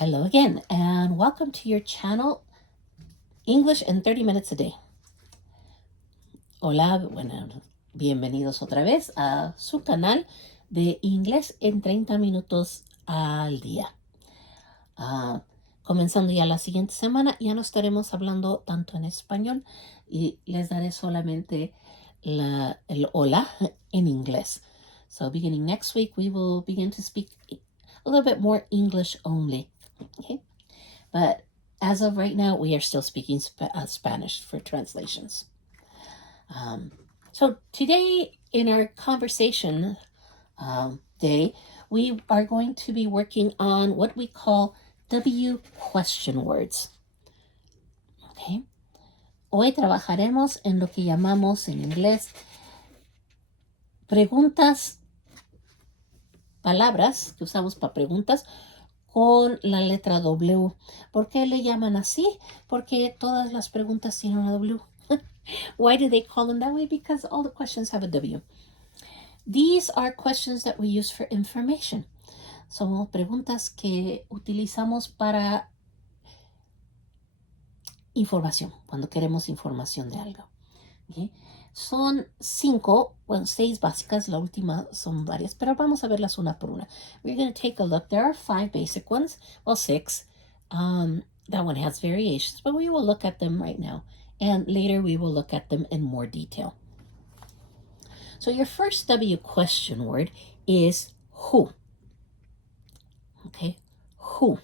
Hello again, and welcome to your channel, English in 30 Minutes a Day. Hola, bueno, bienvenidos otra vez a su canal de Inglés en 30 minutos al día. Comenzando ya la siguiente semana, ya no estaremos hablando tanto en español y les daré solamente el hola en inglés. So beginning next week, we will begin to speak a little bit more English only. Okay, but as of right now, we are still speaking Spanish for translations. So today in our conversation day, we are going to be working on what we call W question words. Okay. Hoy trabajaremos en lo que llamamos en inglés preguntas, palabras que usamos para preguntas con la letra W. ¿Por qué le llaman así? Porque todas las preguntas tienen una W. Why do they call them that way? Because all the questions have a W. These are questions that we use for information. Son preguntas que utilizamos para información, cuando queremos información de algo. Okay. Son 6 básicas, la última son varias, pero vamos a verlas una por una. We're going to take a look. There are 5 basic ones, well 6. That one has variations, but we will look at them right now, and later we will look at them in more detail. So your first W question word is who. Okay, who.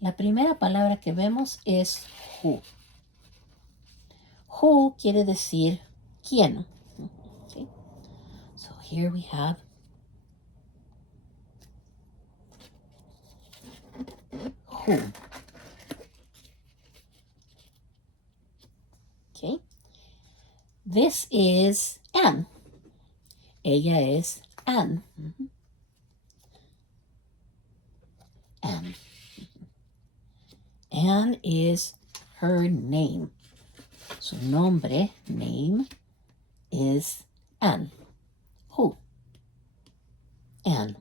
La primera palabra que vemos es who. Who quiere decir quién. Okay. So here we have who. Okay. This is Anne. Ella es Anne. Anne. Anne is her name. Su nombre, name, is Anne. Who? Anne.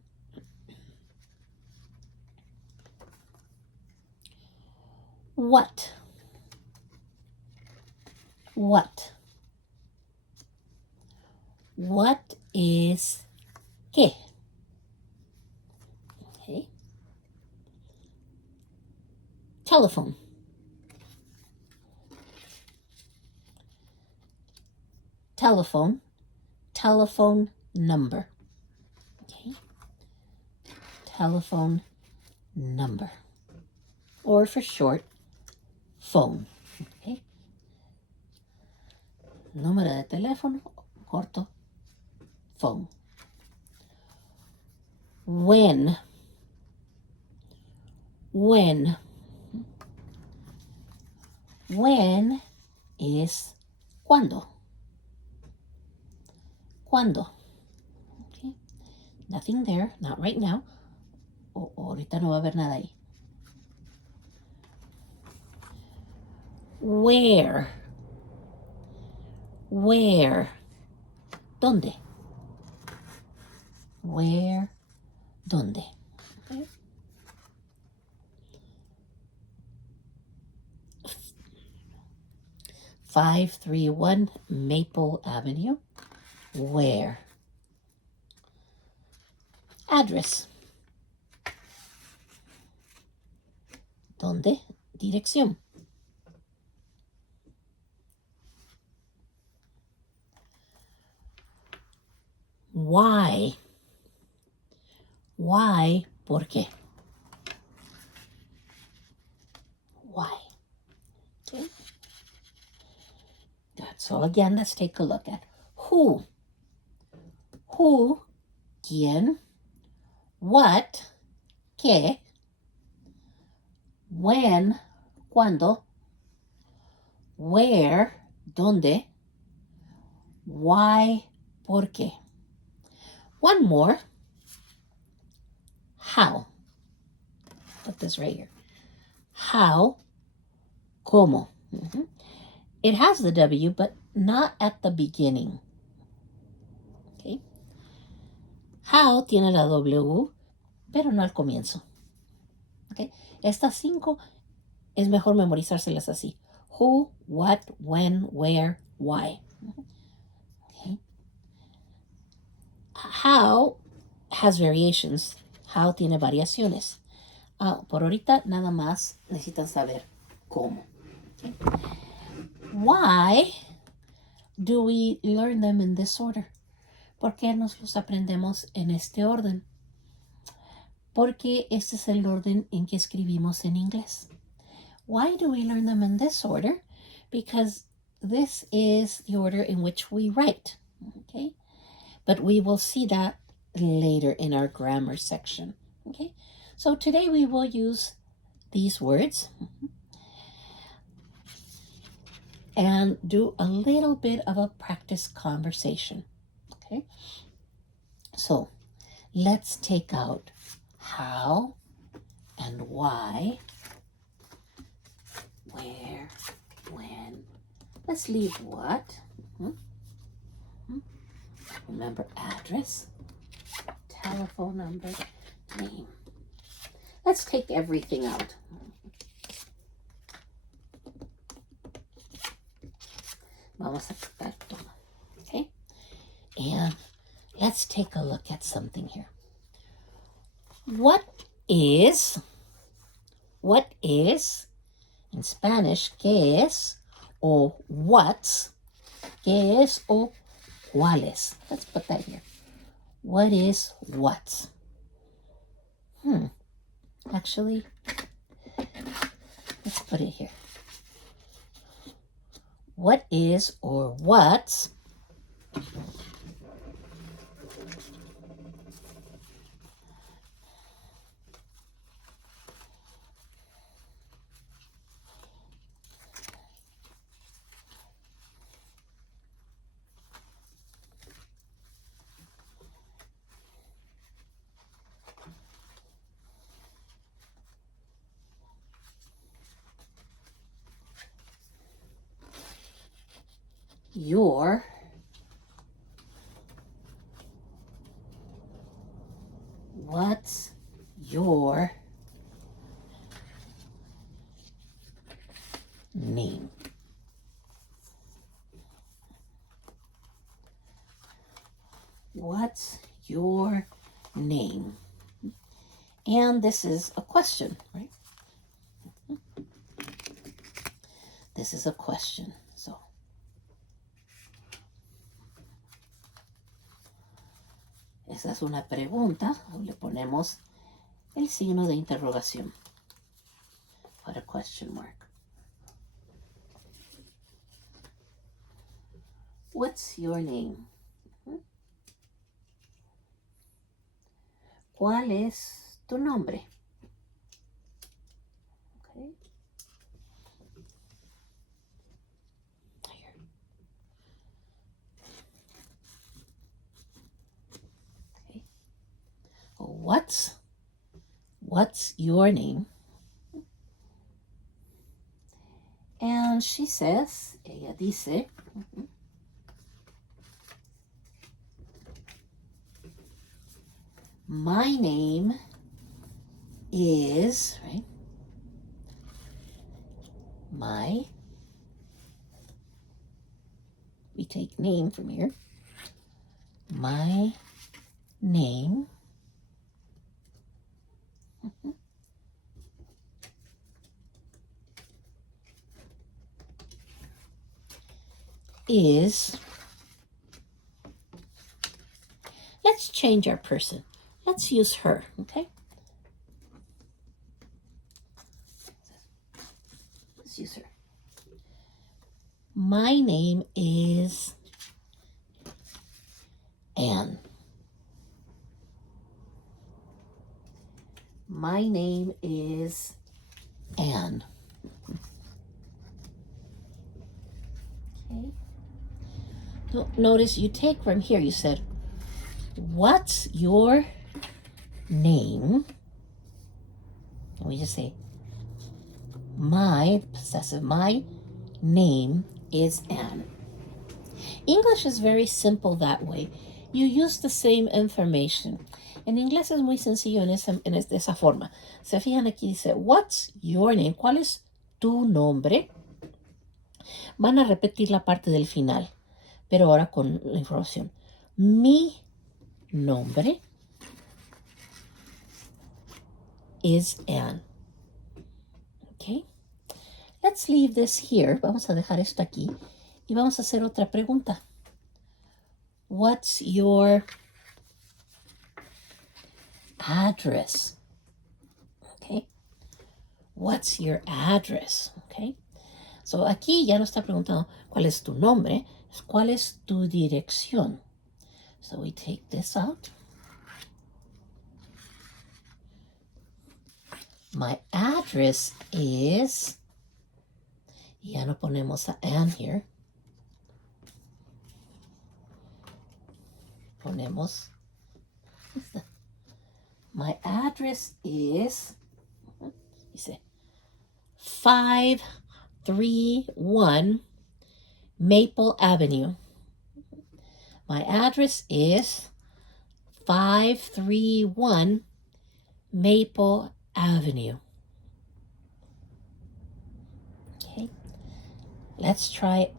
What? What? What is qué? Okay. Telephone. Telephone. Telephone number. Okay. Telephone number. Or for short, phone. Okay. Número de teléfono, corto, phone. When. When. When is cuando. Cuando. Okay. Nothing there, not right now. Ahorita no va a haber nada ahí. Where. Where. ¿Dónde? Where. ¿Dónde? Okay. 531 Maple Avenue. Where? Address. ¿Dónde? Dirección. Why? Why? ¿Por qué? Why? Okay. Good. So again, let's take a look at who. Who, quién. What, qué. When, cuándo. Where, dónde. Why, por qué. One more. How. Put this right here. How, cómo. It has the W, but not at the beginning. Okay. How tiene la W, pero no al comienzo. Okay? Estas 5 es mejor memorizárselas así. Who, what, when, where, why. Okay? How has variations. How tiene variaciones. Por ahorita nada más necesitan saber cómo. Okay? Why do we learn them in this order? ¿Por qué nos los aprendemos en este orden? Porque este es el orden en que escribimos en inglés. Why do we learn them in this order? Because this is the order in which we write. Okay? But we will see that later in our grammar section. Okay? So today we will use these words and do a little bit of a practice conversation. Okay? So let's take out how and why, where, when. Let's leave what. Remember address, telephone number, name. Let's take everything out. Vamos a quitar todo. Okay? And let's take a look at something here. What is in Spanish, ¿qué es? O what's, ¿qué es? O cuáles. Let's put that here. What is what's? Actually, let's put it here. What is or what's your what's your name? What's your name? And this is a question, right? This is a question. So esa es una pregunta. Le ponemos el signo de interrogación for a question mark. What's your name? ¿Cuál es tu nombre? Okay. Here. Okay. What's your name? And she says, ella dice, my name is, right? We take name from here. My name is, let's change our person. Let's use her, okay? Let's use her. My name is Anne. My name is Anne. Okay. So notice you take from here, you said, what's your name? And we just say, my, possessive, my name is Anne. English is very simple that way. You use the same information. En inglés es muy sencillo de esa forma. Se fijan aquí, dice, what's your name? ¿Cuál es tu nombre? Van a repetir la parte del final, pero ahora con la información. Mi nombre is Anne. Okay. Let's leave this here. Vamos a dejar esto aquí y vamos a hacer otra pregunta. What's your address? Okay. What's your address? Okay. So aquí ya no está preguntando cuál es tu nombre, es cuál es tu dirección. So we take this out. My address is, ya no ponemos a Anne here. Ponemos, my address is, dice, 531 Maple Avenue. My address is 531 Maple Avenue. Okay. Let's try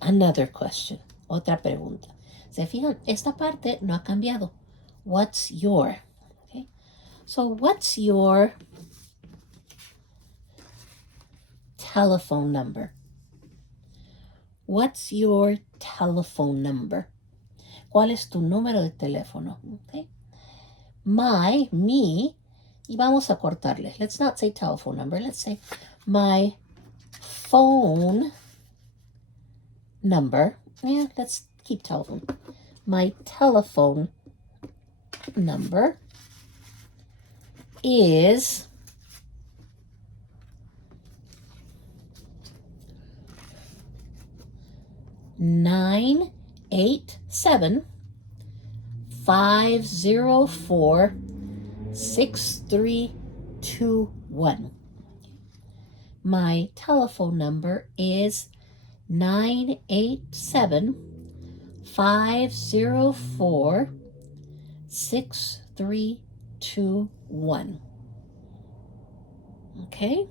another question. Otra pregunta. Se fijan, esta parte no ha cambiado. What's your? Okay. So what's your telephone number? What's your telephone number? ¿Cuál es tu número de teléfono? Okay. Me, y vamos a cortarle. Let's not say telephone number. Let's say my phone number. Yeah, let's keep telephone. My telephone number is 987-504-6321. My telephone number is 987-504-6321. Okay?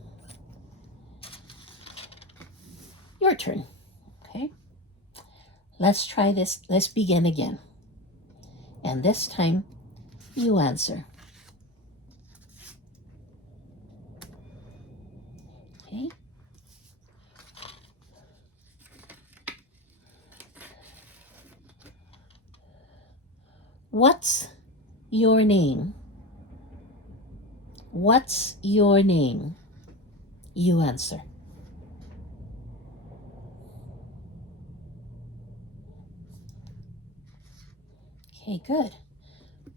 Your turn. Okay? Let's try this. Let's begin again. And this time, you answer. Okay? What's your name? What's your name? You answer. Okay, good.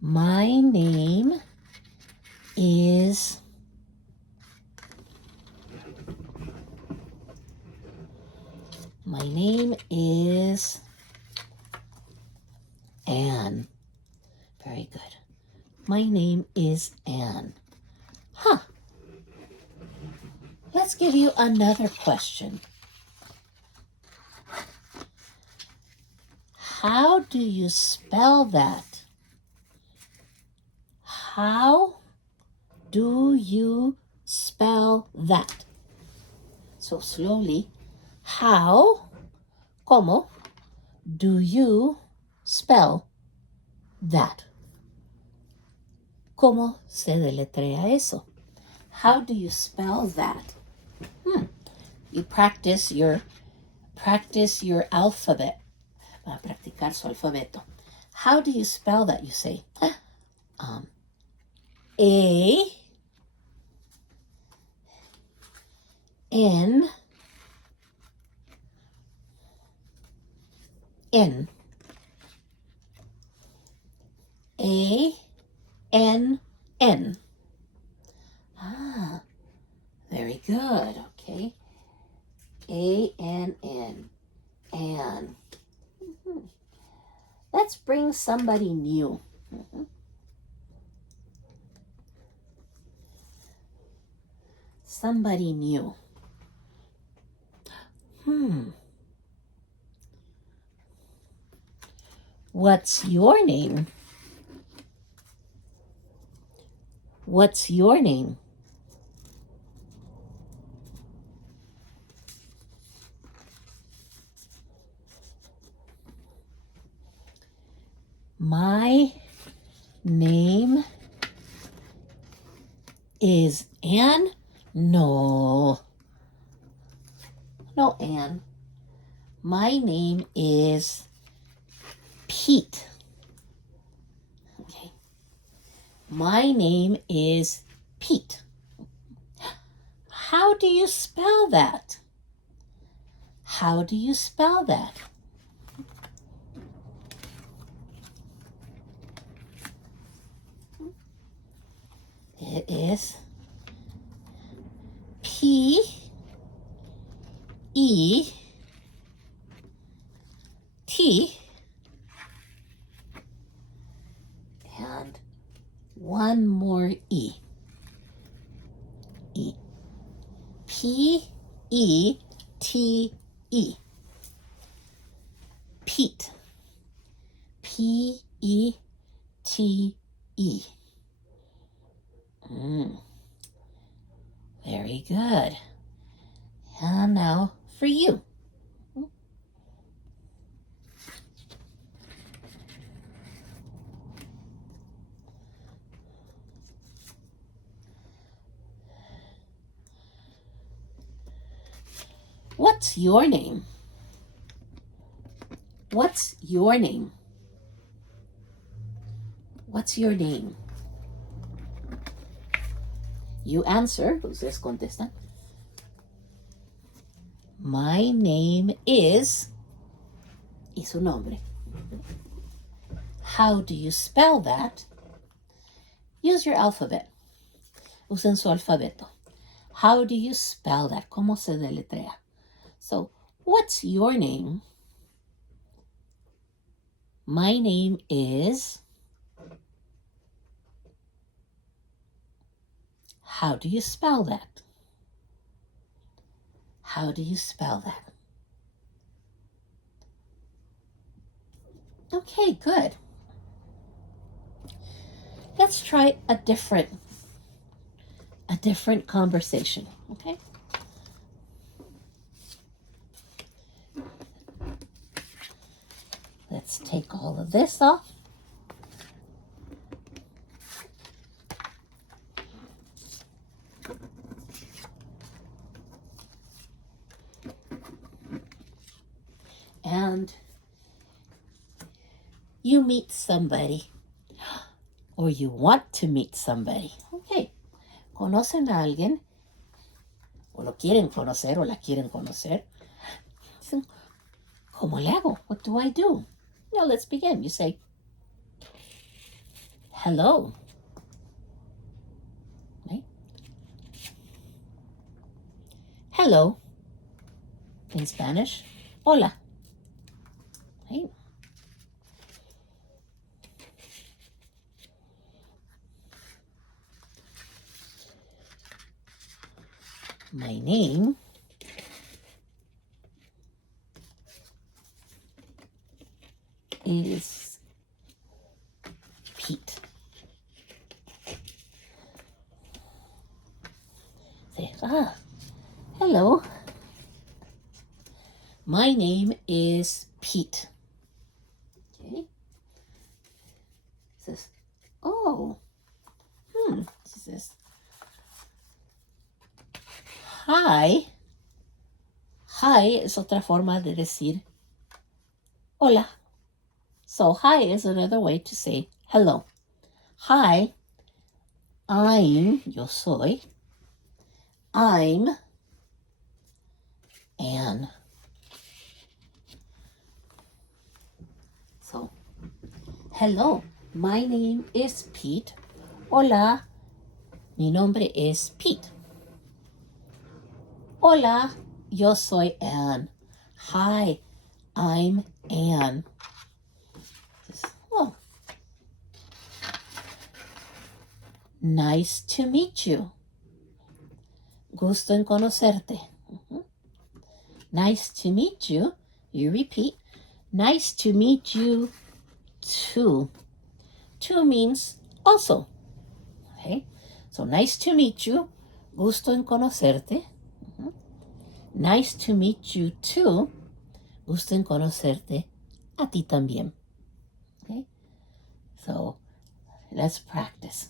My name is Anne. Very good. My name is Anne. Huh. Let's give you another question. How do you spell that? How do you spell that? So slowly. How, ¿cómo do you spell that? ¿Cómo se deletrea eso? How do you spell that? You practice your alphabet. Para practicar su alfabeto. How do you spell that? You say A N N A N N. Ah, very good. Okay. A N N. Anne. Let's bring somebody new. Somebody new. What's your name? What's your name? My name is Anne? No. No, Anne. My name is Pete. Okay. My name is Pete. How do you spell that? How do you spell that? It is P E T and one more E. E. P E T E. Pete. P E T E. Very good. And now for you. What's your name? What's your name? What's your name? You answer. Ustedes contestan. My name is. Y su nombre. How do you spell that? Use your alphabet. Usen su alfabeto. How do you spell that? ¿Cómo se deletrea? So, what's your name? My name is. How do you spell that? How do you spell that? Okay, good. Let's try a different conversation, okay? Let's take all of this off. And you meet somebody, or you want to meet somebody. Okay, conocen a alguien, o lo quieren conocer, o la quieren conocer. Dicen, ¿cómo le hago? What do I do? Now let's begin. You say, hello. Right? Hello. In Spanish, hola. Right? My name is Pete. Say, hello. My name is Pete. Okay. Says, oh. She says, hi. Hi es otra forma de decir hola. So hi is another way to say hello. Hi, yo soy. I'm Anne. So, hello, my name is Pete. Hola, mi nombre es Pete. Hola, yo soy Anne. Hi, I'm Anne. Oh. Nice to meet you. Gusto en conocerte. Nice to meet you. You repeat. Nice to meet you. to. To means also. Okay? So nice to meet you. Gusto en conocerte. Nice to meet you too. Gusto en conocerte a ti también. Okay? So let's practice.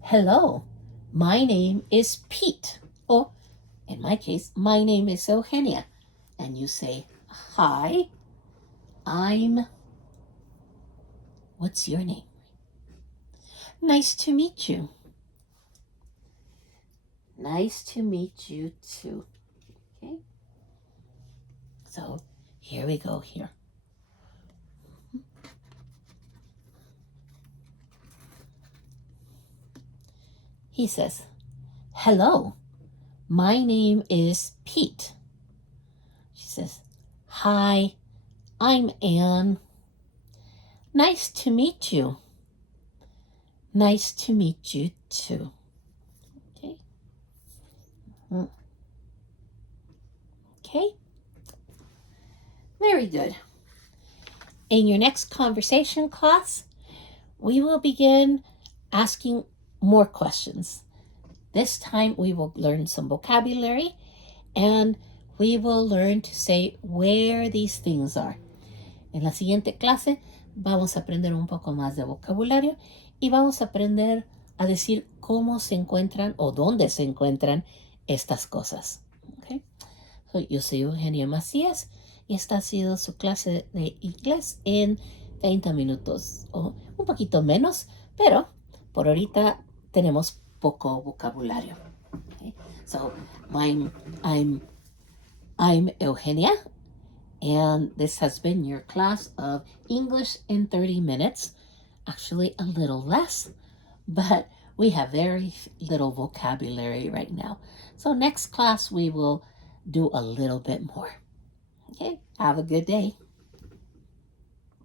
Hello, my name is Pete. Or in my case, my name is Eugenia. And you say, hi, what's your name? Nice to meet you. Nice to meet you too. Okay? So here we go here. He says, hello, my name is Pete. She says, hi, I'm Anne. Nice to meet you. Nice to meet you too. Okay. Okay. Very good. In your next conversation class, we will begin asking more questions. This time we will learn some vocabulary and we will learn to say where these things are. En la siguiente clase vamos a aprender un poco más de vocabulario y vamos a aprender a decir cómo se encuentran o dónde se encuentran estas cosas. Okay? So, yo soy Eugenia Macías y esta ha sido su clase de inglés en 30 minutos o un poquito menos, pero por ahorita tenemos poco vocabulario. Okay? So I'm Eugenia, and this has been your class of English in 30 minutes. Actually, a little less, but we have very little vocabulary right now. So next class we will do a little bit more. Okay, have a good day.